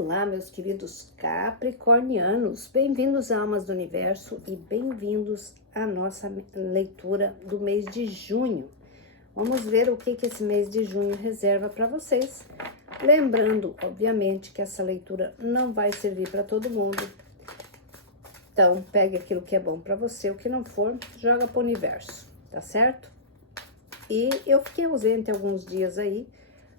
Olá, meus queridos capricornianos, bem-vindos a Almas do Universo e bem-vindos à nossa leitura do mês de junho. Vamos ver o que esse mês de junho reserva para vocês. Lembrando, obviamente, que essa leitura não vai servir para todo mundo. Então, pegue aquilo que é bom para você, o que não for, joga para o universo, tá certo? E eu fiquei ausente alguns dias aí,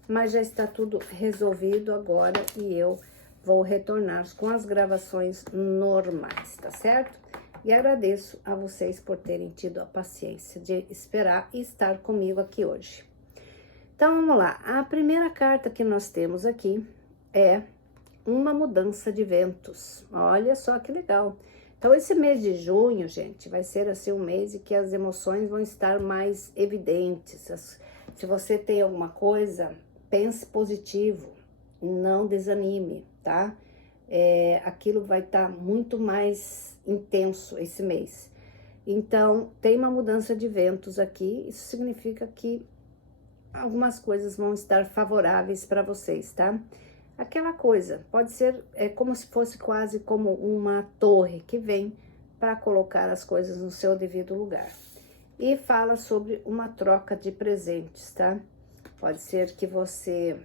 mas já está tudo resolvido agora e eu vou retornar com as gravações normais, tá certo? E agradeço a vocês por terem tido a paciência de esperar e estar comigo aqui hoje. Então, vamos lá. A primeira carta que nós temos aqui é uma mudança de ventos. Olha só que legal. Então, esse mês de junho, gente, vai ser assim um mês em que as emoções vão estar mais evidentes. Se você tem alguma coisa, pense positivo, não desanime, tá? Aquilo vai estar muito mais intenso esse mês. Então, tem uma mudança de ventos aqui, isso significa que algumas coisas vão estar favoráveis para vocês, tá? Aquela coisa, pode ser como se fosse quase como uma torre que vem para colocar as coisas no seu devido lugar. E fala sobre uma troca de presentes, tá? Pode ser que você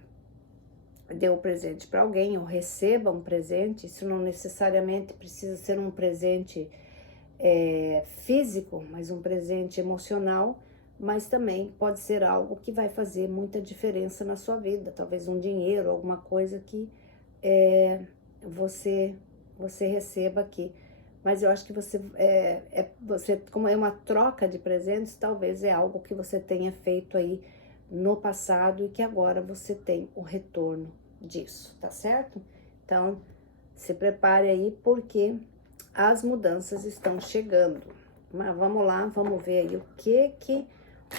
dê um presente para alguém ou receba um presente. Isso não necessariamente precisa ser um presente físico, mas um presente emocional, mas também pode ser algo que vai fazer muita diferença na sua vida. Talvez um dinheiro, alguma coisa que você receba aqui. Mas eu acho que você, como é uma troca de presentes, talvez é algo que você tenha feito aí no passado e que agora você tem o retorno disso, tá certo? Então, se prepare aí porque as mudanças estão chegando. Mas vamos lá, vamos ver aí o que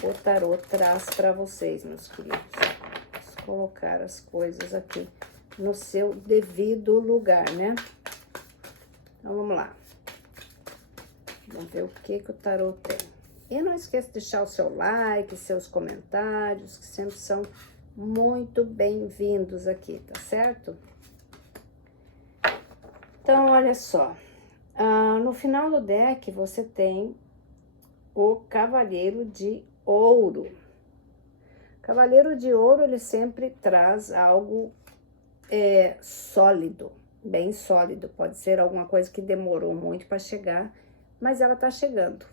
o tarô traz para vocês, meus queridos. Vamos colocar as coisas aqui no seu devido lugar, né? Então, vamos lá. Vamos ver o que o tarô tem. E não esqueça de deixar o seu like, seus comentários, que sempre são muito bem-vindos aqui, tá certo? Então, olha só. No final do deck, você tem o Cavaleiro de Ouro. Cavaleiro de Ouro, ele sempre traz algo sólido, bem sólido. Pode ser alguma coisa que demorou muito para chegar, mas ela tá chegando.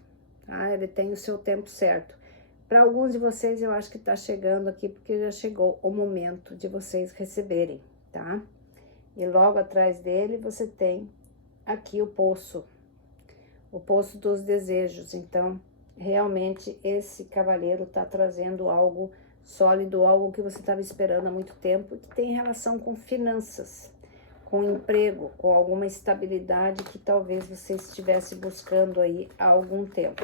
Tá? Ele tem o seu tempo certo. Para alguns de vocês, eu acho que tá chegando aqui, porque já chegou o momento de vocês receberem, tá? E logo atrás dele, você tem aqui o Poço dos Desejos. Então, realmente, esse cavaleiro tá trazendo algo sólido, algo que você estava esperando há muito tempo, que tem relação com finanças, com emprego, com alguma estabilidade que talvez você estivesse buscando aí há algum tempo.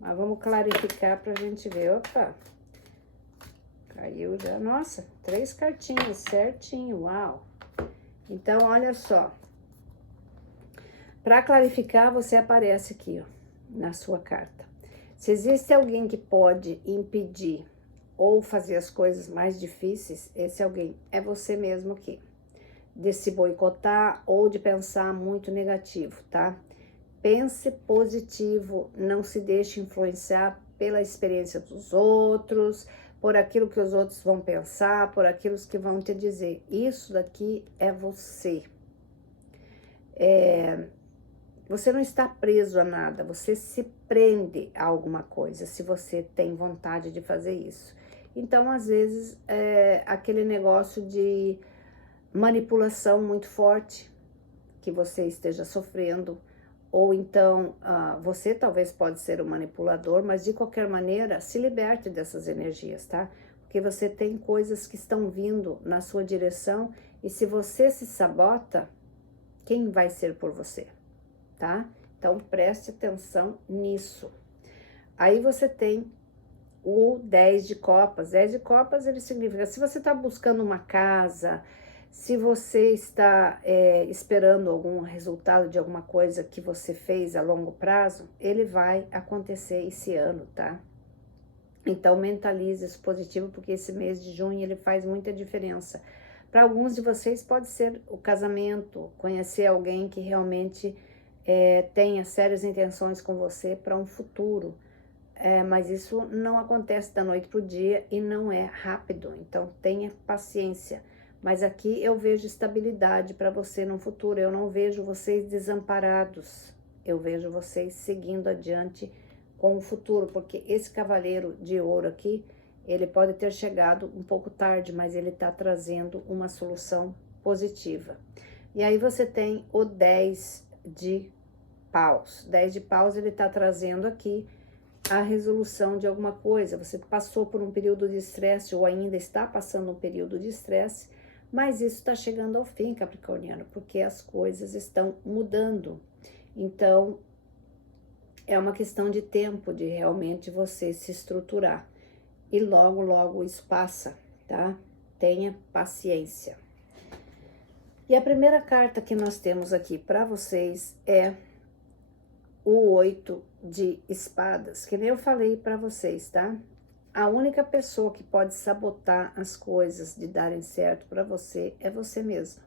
Mas vamos clarificar pra gente ver. Opa! Caiu já. Nossa, 3 cartinhas, certinho, uau! Então, olha só. Para clarificar, você aparece aqui, ó, na sua carta. Se existe alguém que pode impedir ou fazer as coisas mais difíceis, esse alguém é você mesmo aqui. De se boicotar ou de pensar muito negativo, tá? Pense positivo, não se deixe influenciar pela experiência dos outros, por aquilo que os outros vão pensar, por aquilo que vão te dizer. Isso daqui é você. Você não está preso a nada, você se prende a alguma coisa, se você tem vontade de fazer isso. Então, às vezes, aquele negócio de manipulação muito forte que você esteja sofrendo, ou então você talvez pode ser o manipulador, mas de qualquer maneira, se liberte dessas energias, tá? Porque você tem coisas que estão vindo na sua direção e se você se sabota, quem vai ser por você, tá? Então, preste atenção nisso. Aí você tem o 10 de copas. 10 de copas, ele significa, se você está buscando uma casa, se você está esperando algum resultado de alguma coisa que você fez a longo prazo, ele vai acontecer esse ano, tá? Então, mentalize isso positivo, porque esse mês de junho ele faz muita diferença Para alguns de vocês pode ser o casamento, conhecer alguém que realmente tenha sérias intenções com você para um futuro. Mas isso não acontece da noite para o dia e não é rápido, então tenha paciência. Mas aqui eu vejo estabilidade para você no futuro, eu não vejo vocês desamparados, eu vejo vocês seguindo adiante com o futuro, porque esse cavaleiro de ouro aqui, ele pode ter chegado um pouco tarde, mas ele está trazendo uma solução positiva. E aí você tem o 10 de paus. 10 de paus ele está trazendo aqui a resolução de alguma coisa. Você passou por um período de estresse ou ainda está passando um período de estresse, mas isso está chegando ao fim, capricorniano, porque as coisas estão mudando. Então, é uma questão de tempo de realmente você se estruturar. E logo, logo isso passa, tá? Tenha paciência. E a primeira carta que nós temos aqui para vocês é o 8 de espadas, que nem eu falei para vocês, tá? A única pessoa que pode sabotar as coisas de darem certo para você é você mesmo.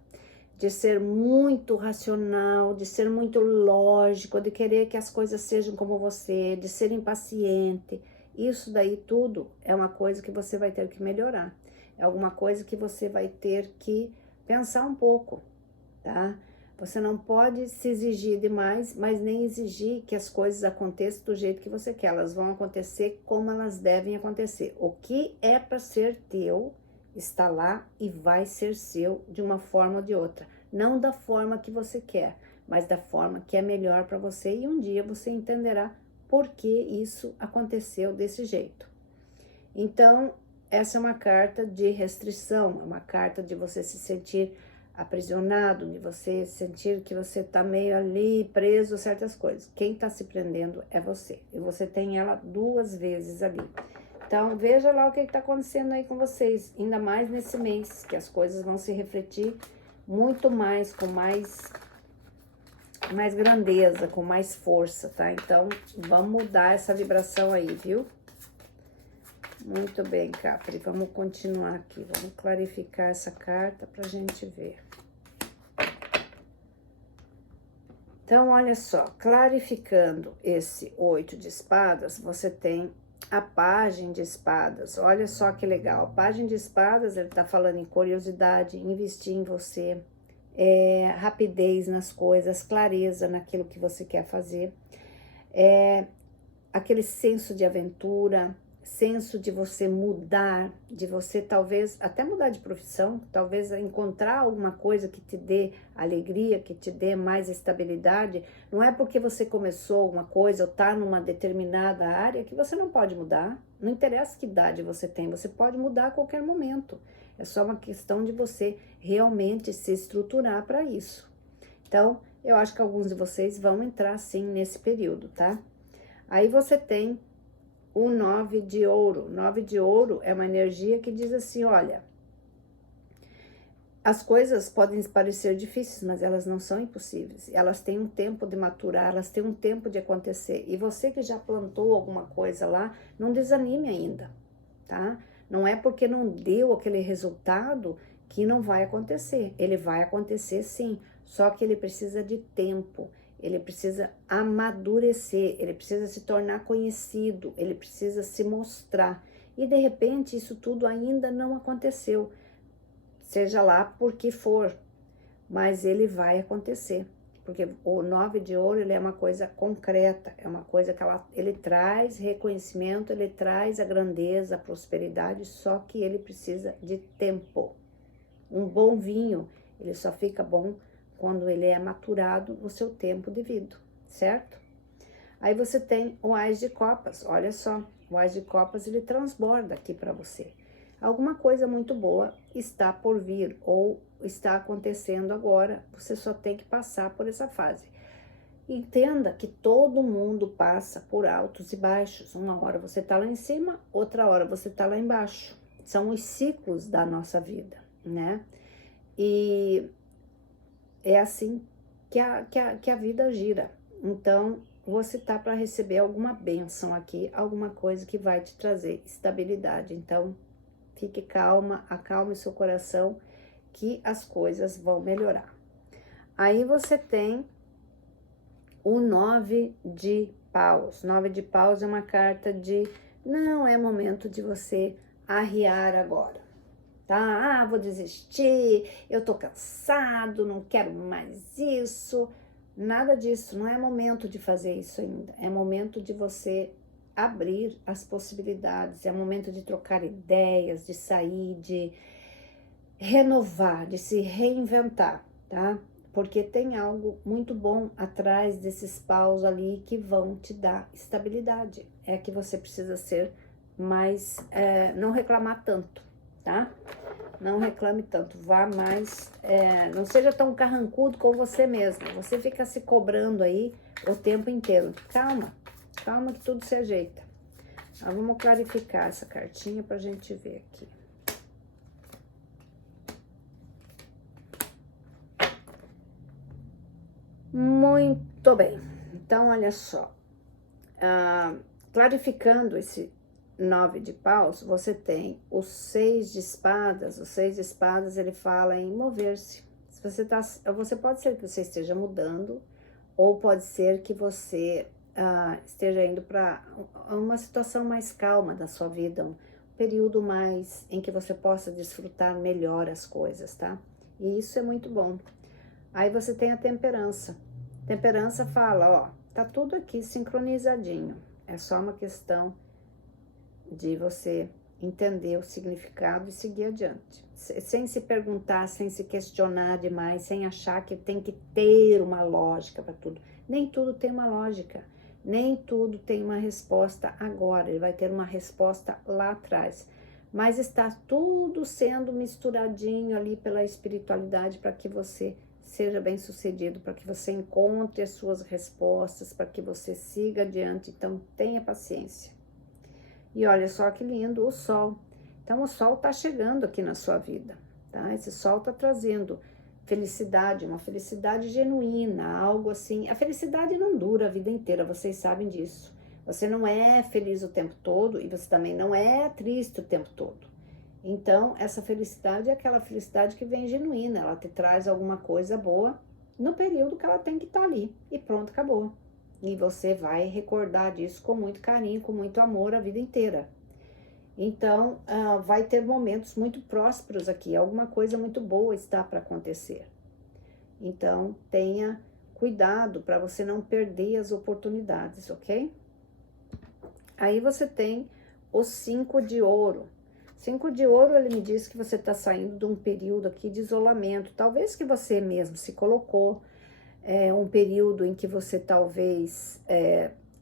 De ser muito racional, de ser muito lógico, de querer que as coisas sejam como você, de ser impaciente. Isso daí tudo é uma coisa que você vai ter que melhorar. É alguma coisa que você vai ter que pensar um pouco, tá? Você não pode se exigir demais, mas nem exigir que as coisas aconteçam do jeito que você quer. Elas vão acontecer como elas devem acontecer. O que é para ser teu está lá e vai ser seu de uma forma ou de outra. Não da forma que você quer, mas da forma que é melhor para você. E um dia você entenderá por que isso aconteceu desse jeito. Então, essa é uma carta de restrição, é uma carta de você se sentir aprisionado, de você sentir que você está meio ali preso a certas coisas. Quem está se prendendo é você, e você tem ela 2 vezes ali. Então, veja lá o que está acontecendo aí com vocês, ainda mais nesse mês, que as coisas vão se refletir muito mais, com mais grandeza, com mais força, tá? Então, vamos mudar essa vibração aí, viu? Muito bem, Capri, vamos continuar aqui, vamos clarificar essa carta pra gente ver. Então, olha só, clarificando esse 8 de espadas, você tem a Pagem de espadas. Olha só que legal, a Pagem de espadas, ele tá falando em curiosidade, investir em você, rapidez nas coisas, clareza naquilo que você quer fazer, aquele senso de aventura, senso de você mudar, de você talvez até mudar de profissão, talvez encontrar alguma coisa que te dê alegria, que te dê mais estabilidade. Não é porque você começou alguma coisa ou está numa determinada área que você não pode mudar. Não interessa que idade você tem, você pode mudar a qualquer momento. É só uma questão de você realmente se estruturar para isso. Então, eu acho que alguns de vocês vão entrar sim nesse período, tá? Aí você tem o 9 de ouro. 9 de ouro é uma energia que diz assim, olha, as coisas podem parecer difíceis, mas elas não são impossíveis. Elas têm um tempo de maturar, elas têm um tempo de acontecer. E você que já plantou alguma coisa lá, não desanime ainda, tá? Não é porque não deu aquele resultado que não vai acontecer. Ele vai acontecer sim, só que ele precisa de tempo. Ele precisa amadurecer, ele precisa se tornar conhecido, ele precisa se mostrar. E de repente isso tudo ainda não aconteceu, seja lá por que for, mas ele vai acontecer. Porque o 9 de ouro, ele é uma coisa concreta, é uma coisa que ele traz reconhecimento, ele traz a grandeza, a prosperidade, só que ele precisa de tempo. Um bom vinho, ele só fica bom quando ele é maturado no seu tempo devido, certo? Aí você tem o Ás de Copas, olha só, o Ás de Copas ele transborda aqui para você. Alguma coisa muito boa está por vir ou está acontecendo agora, você só tem que passar por essa fase. Entenda que todo mundo passa por altos e baixos, uma hora você está lá em cima, outra hora você está lá embaixo. São os ciclos da nossa vida, né? E é assim que a vida gira. Então, você tá para receber alguma bênção aqui, alguma coisa que vai te trazer estabilidade. Então, fique calma, acalme seu coração que as coisas vão melhorar. Aí você tem o 9 de paus. 9 de paus é uma carta de não é momento de você arriar agora, tá? Ah, vou desistir, eu tô cansado, não quero mais isso. Nada disso, não é momento de fazer isso ainda. É momento de você abrir as possibilidades, é momento de trocar ideias, de sair, de renovar, de se reinventar, tá? Porque tem algo muito bom atrás desses paus ali que vão te dar estabilidade. É que você precisa ser mais, não reclamar tanto, tá? Não reclame tanto, vá mais, não seja tão carrancudo com você mesmo. Você fica se cobrando aí o tempo inteiro. Calma, calma que tudo se ajeita. Vamos clarificar essa cartinha pra gente ver aqui. Muito bem, então olha só, clarificando esse 9 de paus, você tem o 6 de espadas. O 6 de espadas ele fala em mover-se. Você pode ser que você esteja mudando, ou pode ser que você esteja indo para uma situação mais calma da sua vida, um período mais em que você possa desfrutar melhor as coisas, tá? E isso é muito bom. Aí você tem a temperança. Temperança fala, ó, tá tudo aqui sincronizadinho. É só uma questão de você entender o significado e seguir adiante. Sem se perguntar, sem se questionar demais, sem achar que tem que ter uma lógica para tudo. Nem tudo tem uma lógica. Nem tudo tem uma resposta agora. Ele vai ter uma resposta lá atrás. Mas está tudo sendo misturadinho ali pela espiritualidade para que você seja bem sucedido, para que você encontre as suas respostas, para que você siga adiante. Então, tenha paciência. E olha só que lindo o sol. Então, o sol está chegando aqui na sua vida, tá? Esse sol está trazendo felicidade, uma felicidade genuína, algo assim. A felicidade não dura a vida inteira, vocês sabem disso. Você não é feliz o tempo todo e você também não é triste o tempo todo. Então, essa felicidade é aquela felicidade que vem genuína, ela te traz alguma coisa boa no período que ela tem que estar ali. E pronto, acabou. E você vai recordar disso com muito carinho, com muito amor a vida inteira. Então, vai ter momentos muito prósperos aqui, alguma coisa muito boa está para acontecer. Então, tenha cuidado para você não perder as oportunidades, ok? Aí você tem o 5 de ouro. 5 de ouro, ele me diz que você está saindo de um período aqui de isolamento, talvez que você mesmo se colocou, um período em que você talvez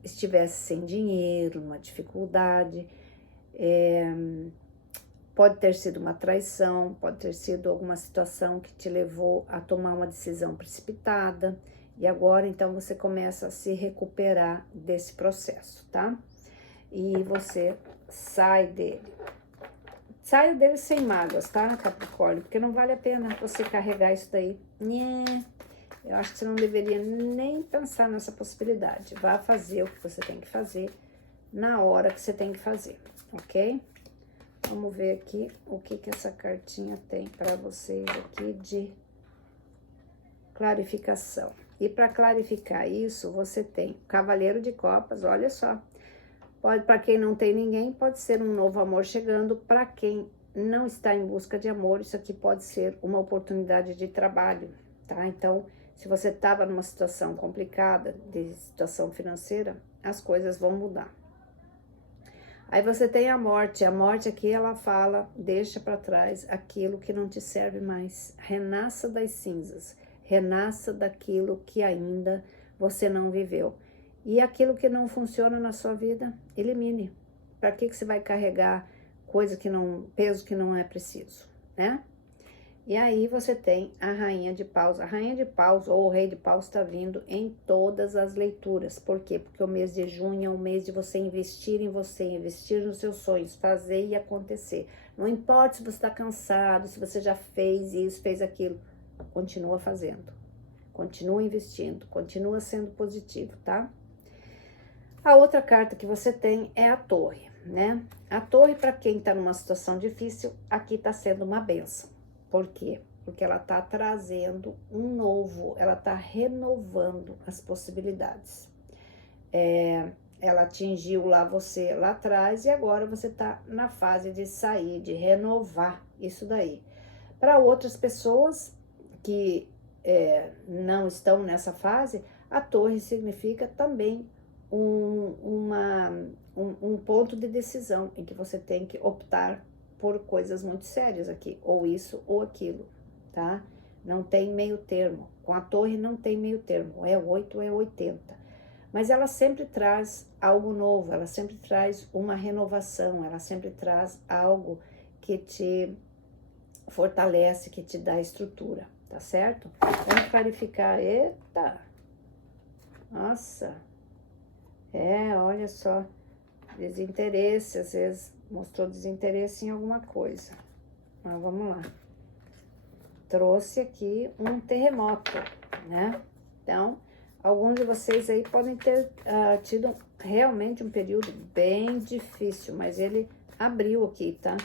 estivesse sem dinheiro, numa dificuldade, pode ter sido uma traição, pode ter sido alguma situação que te levou a tomar uma decisão precipitada, e agora então você começa a se recuperar desse processo, tá? E você sai dele. Saia dele sem mágoas, tá, Capricórnio? Porque não vale a pena você carregar isso daí. Eu acho que você não deveria nem pensar nessa possibilidade. Vá fazer o que você tem que fazer na hora que você tem que fazer, ok? Vamos ver aqui o que essa cartinha tem para vocês aqui de clarificação. E para clarificar isso, você tem o Cavaleiro de Copas, olha só. Pode, para quem não tem ninguém, pode ser um novo amor chegando. Para quem não está em busca de amor, isso aqui pode ser uma oportunidade de trabalho, tá? Então, se você estava numa situação complicada, de situação financeira, as coisas vão mudar. Aí você tem a morte aqui ela fala, deixa para trás aquilo que não te serve mais. Renasça das cinzas, renasça daquilo que ainda você não viveu. E aquilo que não funciona na sua vida, elimine. Para que você vai carregar peso que não é preciso, né? E aí você tem a Rainha de Paus. A Rainha de Paus ou o Rei de Paus está vindo em todas as leituras. Por quê? Porque o mês de junho é um mês de você investir em você, investir nos seus sonhos, fazer e acontecer. Não importa se você está cansado, se você já fez isso, fez aquilo. Continua fazendo. Continua investindo. Continua sendo positivo, tá? A outra carta que você tem é a Torre, né? A Torre, para quem está numa situação difícil, aqui está sendo uma bênção. Por quê? porque ela está trazendo um novo, ela está renovando as possibilidades. Ela atingiu lá você lá atrás e agora você está na fase de sair, de renovar isso daí. Para outras pessoas que não estão nessa fase, a torre significa também um ponto de decisão em que você tem que optar por coisas muito sérias aqui, ou isso ou aquilo, tá? Não tem meio termo. Com a torre não tem meio termo, ou é 8 ou é 80. Mas ela sempre traz algo novo, ela sempre traz uma renovação, ela sempre traz algo que te fortalece, que te dá estrutura, tá certo? Vamos clarificar. Eita! Nossa! Olha só, desinteresse, às vezes mostrou desinteresse em alguma coisa. Mas vamos lá. Trouxe aqui um terremoto, né? Então, alguns de vocês aí podem ter tido realmente um período bem difícil, mas ele abriu aqui, tá?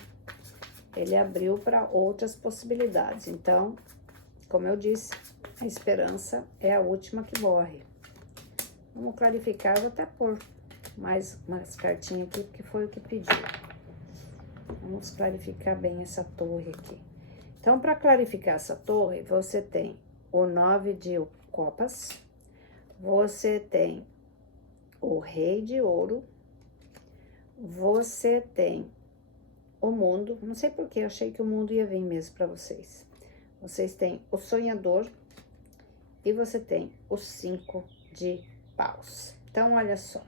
Ele abriu para outras possibilidades. Então, como eu disse, a esperança é a última que morre. Vamos clarificar, vou até pôr mais umas cartinhas aqui, porque foi o que pediu. Vamos clarificar bem essa torre aqui. Então, para clarificar essa torre, você tem o 9 de copas, você tem o rei de ouro, você tem o mundo, não sei porquê, eu achei que o mundo ia vir mesmo para vocês. Vocês têm o sonhador e você tem o 5 de paus. Então, olha só.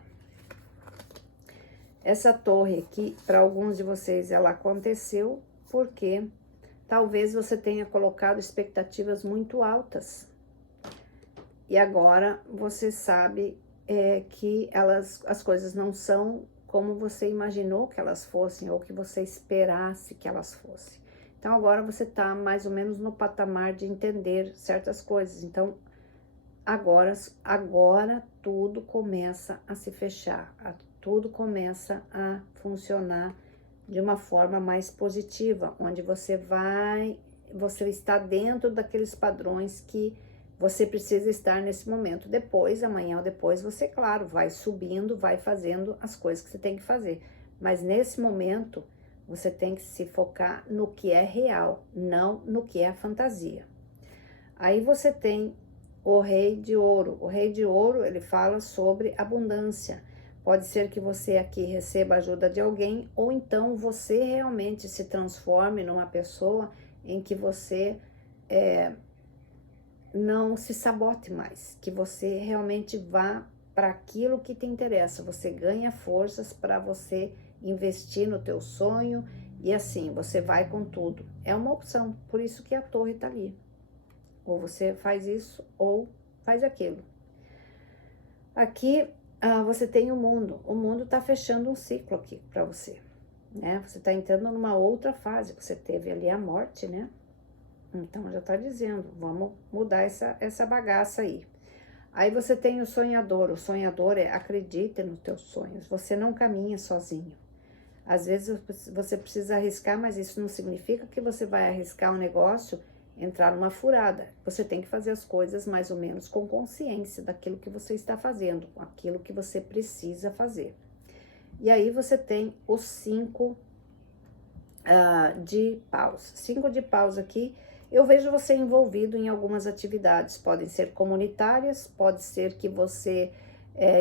Essa torre aqui, para alguns de vocês, ela aconteceu porque talvez você tenha colocado expectativas muito altas. E agora você sabe que as coisas não são como você imaginou que elas fossem ou que você esperasse que elas fossem. Então agora você está mais ou menos no patamar de entender certas coisas. Então agora tudo começa a se fechar, tudo começa a funcionar de uma forma mais positiva, onde você está dentro daqueles padrões que você precisa estar nesse momento. Depois, amanhã ou depois, você, claro, vai subindo, vai fazendo as coisas que você tem que fazer. Mas nesse momento, você tem que se focar no que é real, não no que é fantasia. Aí você tem o rei de ouro. O rei de ouro, ele fala sobre abundância. Pode ser que você aqui receba a ajuda de alguém, ou então você realmente se transforme numa pessoa em que você não se sabote mais, que você realmente vá para aquilo que te interessa, você ganha forças para você investir no teu sonho e assim, você vai com tudo. É uma opção, por isso que a torre tá ali. Ou você faz isso ou faz aquilo. Aqui você tem o mundo tá fechando um ciclo aqui para você, né? Você tá entrando numa outra fase, você teve ali a morte, né? Então, já tá dizendo, vamos mudar essa bagaça aí. Aí você tem o sonhador acredite nos teus sonhos, você não caminha sozinho. Às vezes você precisa arriscar, mas isso não significa que você vai arriscar um negócio, entrar numa furada. Você tem que fazer as coisas mais ou menos com consciência daquilo que você está fazendo, aquilo que você precisa fazer. E aí você tem os 5 de paus. 5 de paus aqui. Eu vejo você envolvido em algumas atividades, podem ser comunitárias, pode ser que você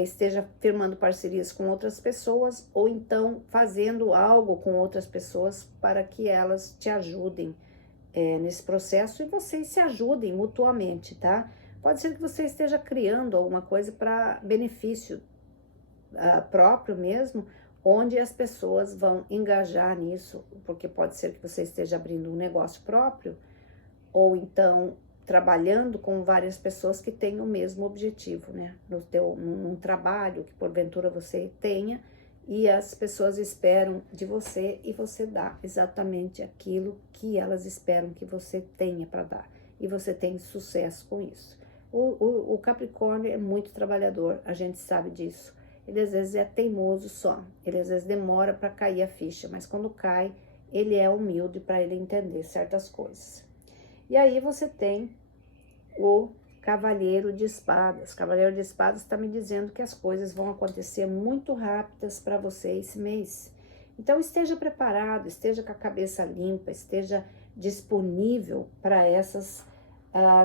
esteja firmando parcerias com outras pessoas, ou então fazendo algo com outras pessoas para que elas te ajudem nesse processo e vocês se ajudem mutuamente, tá? Pode ser que você esteja criando alguma coisa para benefício próprio mesmo, onde as pessoas vão engajar nisso, porque pode ser que você esteja abrindo um negócio próprio, ou então trabalhando com várias pessoas que têm o mesmo objetivo, né? Num trabalho que porventura você tenha, e as pessoas esperam de você e você dá exatamente aquilo que elas esperam que você tenha para dar. E você tem sucesso com isso. O Capricórnio é muito trabalhador, a gente sabe disso. Ele às vezes é teimoso só, ele às vezes demora para cair a ficha, mas quando cai, ele é humilde para ele entender certas coisas. E aí você tem o Cavaleiro de Espadas. Cavaleiro de Espadas está me dizendo que as coisas vão acontecer muito rápidas para você esse mês. Então esteja preparado, esteja com a cabeça limpa, esteja disponível para essas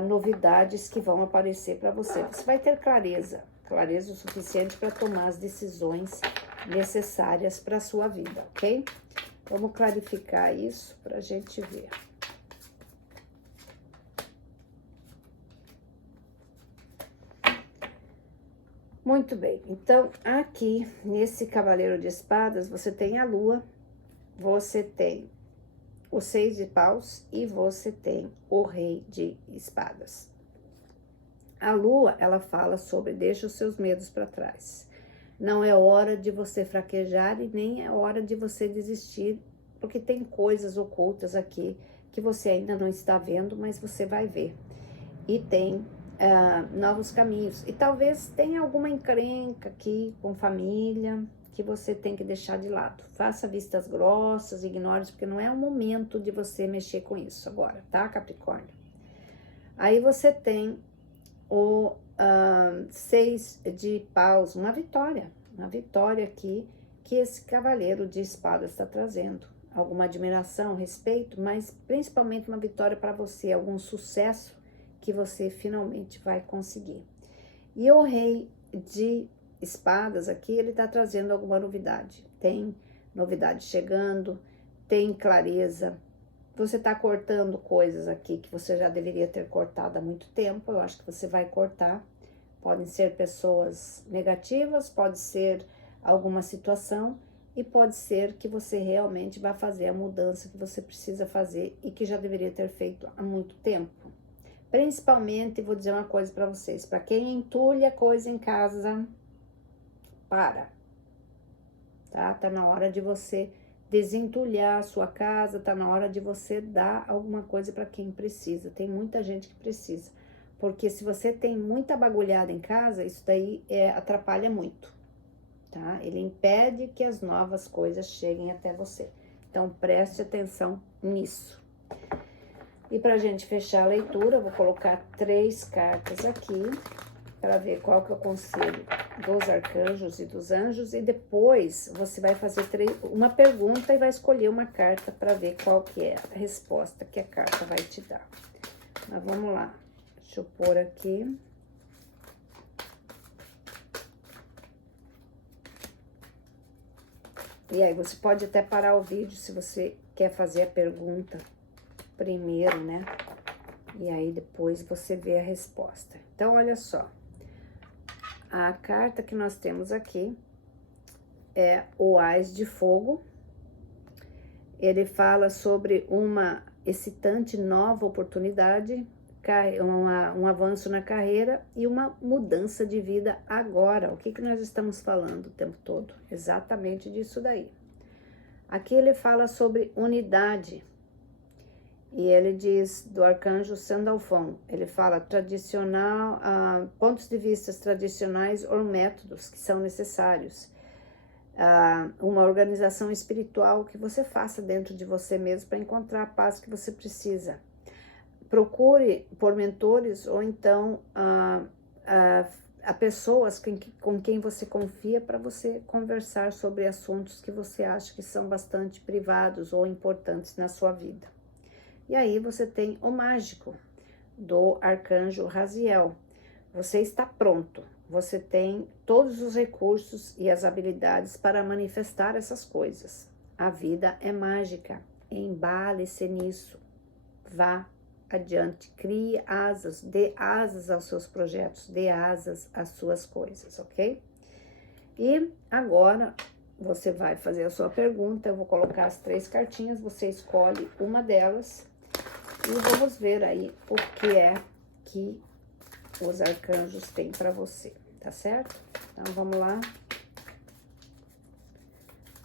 novidades que vão aparecer para você. Você vai ter clareza o suficiente para tomar as decisões necessárias para a sua vida, ok? Vamos clarificar isso para a gente ver. Muito bem, então aqui nesse Cavaleiro de Espadas você tem a Lua, você tem o 6 de paus e você tem o Rei de Espadas. A Lua, ela fala sobre deixa os seus medos para trás. Não é hora de você fraquejar e nem é hora de você desistir, porque tem coisas ocultas aqui que você ainda não está vendo, mas você vai ver. E tem novos caminhos. E talvez tenha alguma encrenca aqui com família que você tem que deixar de lado. Faça vistas grossas, ignore, porque não é o momento de você mexer com isso agora, tá, Capricórnio? Aí você tem o 6 de paus, uma vitória aqui que esse Cavaleiro de Espadas está trazendo. Alguma admiração, respeito, mas principalmente uma vitória para você, algum sucesso que você finalmente vai conseguir. E o Rei de Espadas aqui, ele tá trazendo alguma novidade. Tem novidade chegando, tem clareza. Você tá cortando coisas aqui que você já deveria ter cortado há muito tempo. Eu acho que você vai cortar. Podem ser pessoas negativas, pode ser alguma situação e pode ser que você realmente vai fazer a mudança que você precisa fazer e que já deveria ter feito há muito tempo. Principalmente, vou dizer uma coisa para vocês, para quem entulha coisa em casa, tá? Tá na hora de você desentulhar a sua casa, tá na hora de você dar alguma coisa para quem precisa. Tem muita gente que precisa, porque se você tem muita bagulhada em casa, isso daí atrapalha muito, tá? Ele impede que as novas coisas cheguem até você. Então, preste atenção nisso. E pra gente fechar a leitura, eu vou colocar 3 cartas aqui, para ver qual que é o conselho dos arcanjos e dos anjos, e depois você vai fazer uma pergunta e vai escolher uma carta para ver qual que é a resposta que a carta vai te dar. Mas vamos lá, deixa eu pôr aqui. E aí, você pode até parar o vídeo se você quer fazer a pergunta primeiro, né? E aí depois você vê a resposta. Então, olha só. A carta que nós temos aqui é o Ás de Fogo. Ele fala sobre uma excitante nova oportunidade, um avanço na carreira e uma mudança de vida agora. O que nós estamos falando o tempo todo? Exatamente disso daí. Aqui ele fala sobre unidade. E ele diz do arcanjo Sandalfon, ele fala tradicional, pontos de vista tradicionais ou métodos que são necessários. Uma organização espiritual que você faça dentro de você mesmo para encontrar a paz que você precisa. Procure por mentores ou então a pessoas com quem você confia para você conversar sobre assuntos que você acha que são bastante privados ou importantes na sua vida. E aí você tem o mágico do arcanjo Raziel. Você está pronto, você tem todos os recursos e as habilidades para manifestar essas coisas. A vida é mágica, embale-se nisso, vá adiante, crie asas, dê asas aos seus projetos, dê asas às suas coisas, ok? E agora você vai fazer a sua pergunta, eu vou colocar as 3 cartinhas, você escolhe uma delas. E vamos ver aí o que é que os arcanjos têm para você, tá certo? Então, vamos lá.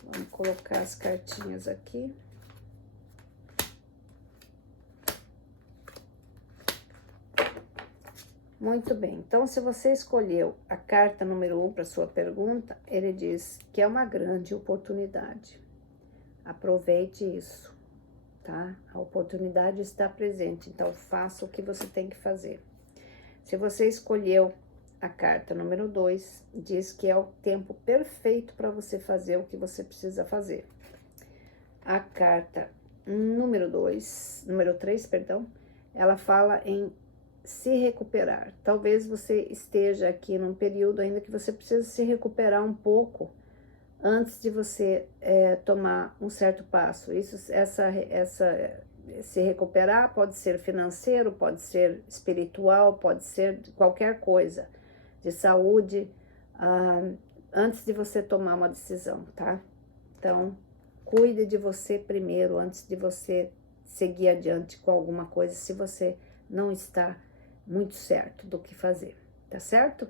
Vamos colocar as cartinhas aqui. Muito bem. Então, se você escolheu a carta número 1 para sua pergunta, ele diz que é uma grande oportunidade. Aproveite isso. tá? A oportunidade está presente, então faça o que você tem que fazer. Se você escolheu a carta número 2, diz que é o tempo perfeito para você fazer o que você precisa fazer. A carta número 3, perdão, ela fala em se recuperar. Talvez você esse aqui num período ainda que você precisa se recuperar um pouco antes de você tomar um certo passo. Se recuperar pode ser financeiro, pode ser espiritual, pode ser qualquer coisa, de saúde, antes de você tomar uma decisão, tá? Então, cuide de você primeiro, antes de você seguir adiante com alguma coisa, se você não está muito certo do que fazer, tá certo?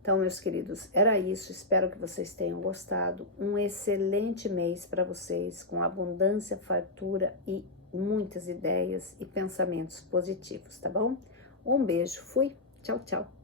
Então, meus queridos, era isso. Espero que vocês tenham gostado. Um excelente mês para vocês, com abundância, fartura e muitas ideias e pensamentos positivos, tá bom? Um beijo, fui, tchau, tchau.